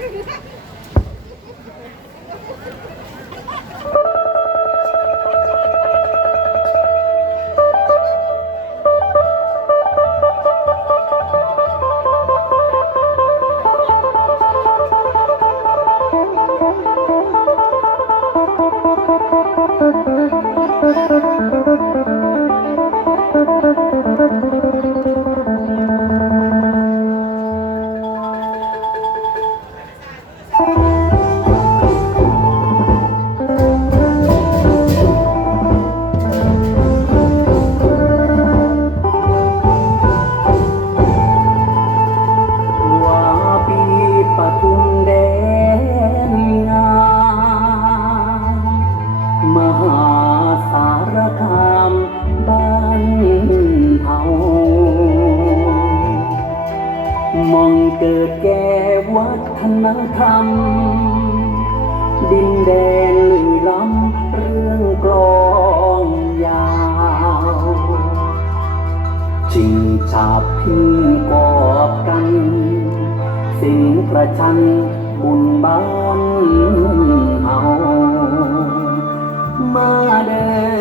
Ha, ha, ha. องเกิดแก่วัฒนธรรม ดินแดนลือล้ำเรื่องกลองยาวจริงฉาบพิงกอบกัน สิ่งประชันบุญบานเอามาเดิน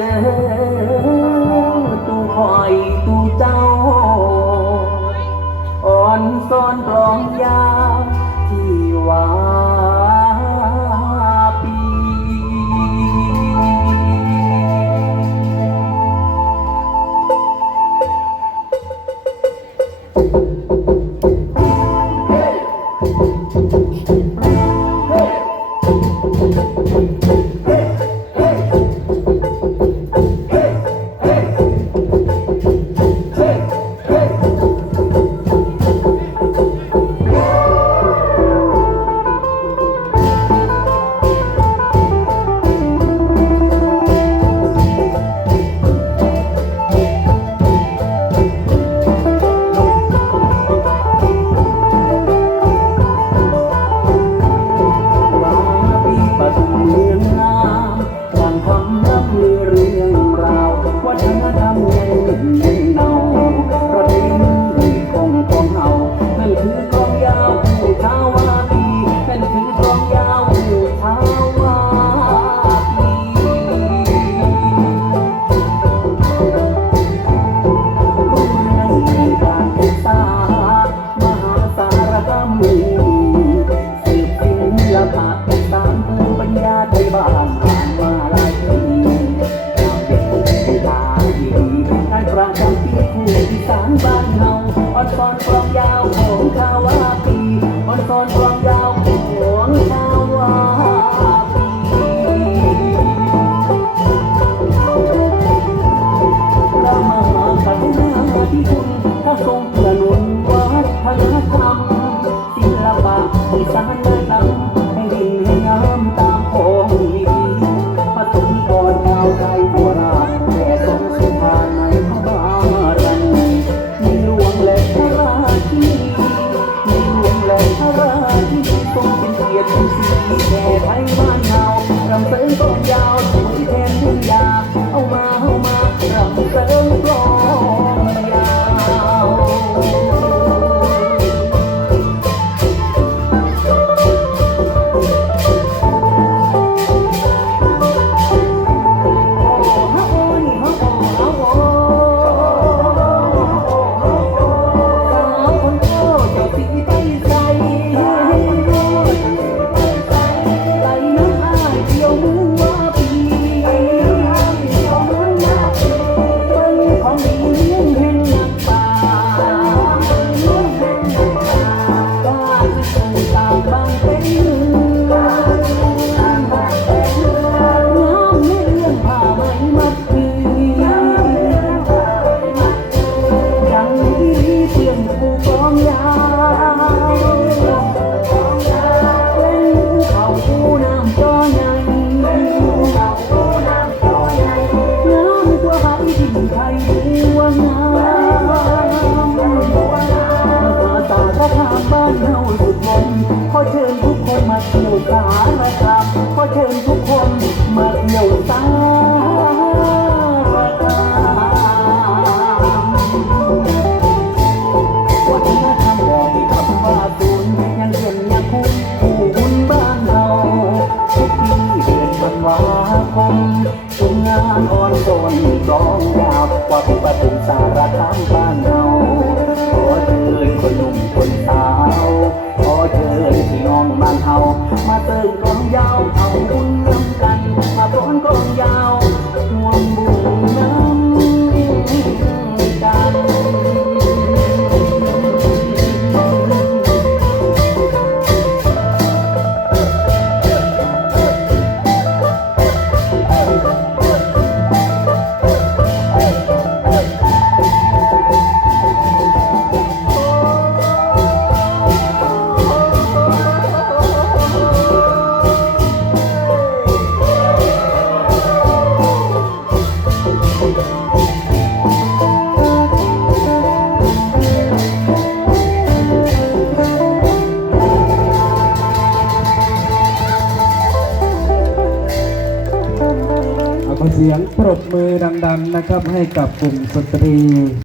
ราชาปีกูที่สางบ้านเฮาอ่อนปอนกลองยาว Yeah, I'm ใครรู้ว่างาตาพระพามบ้านเฮาสุดมนขอเชิญทุกคนมาเที่ยวสารามขอเชิญทุกคนมาเที่ยวสารามวัฒนธรรมบอกที่คำว่าตูนยังเห็นยังคุ้นผู้บุญบ้านเราทุกที่นธันวาางอ่อนโซนกลองยาวกว่าผู้ประทุมสารคามบ้านเฮา สียงปรบมือดัง ๆนะครับให้กับกลุ่มสตรี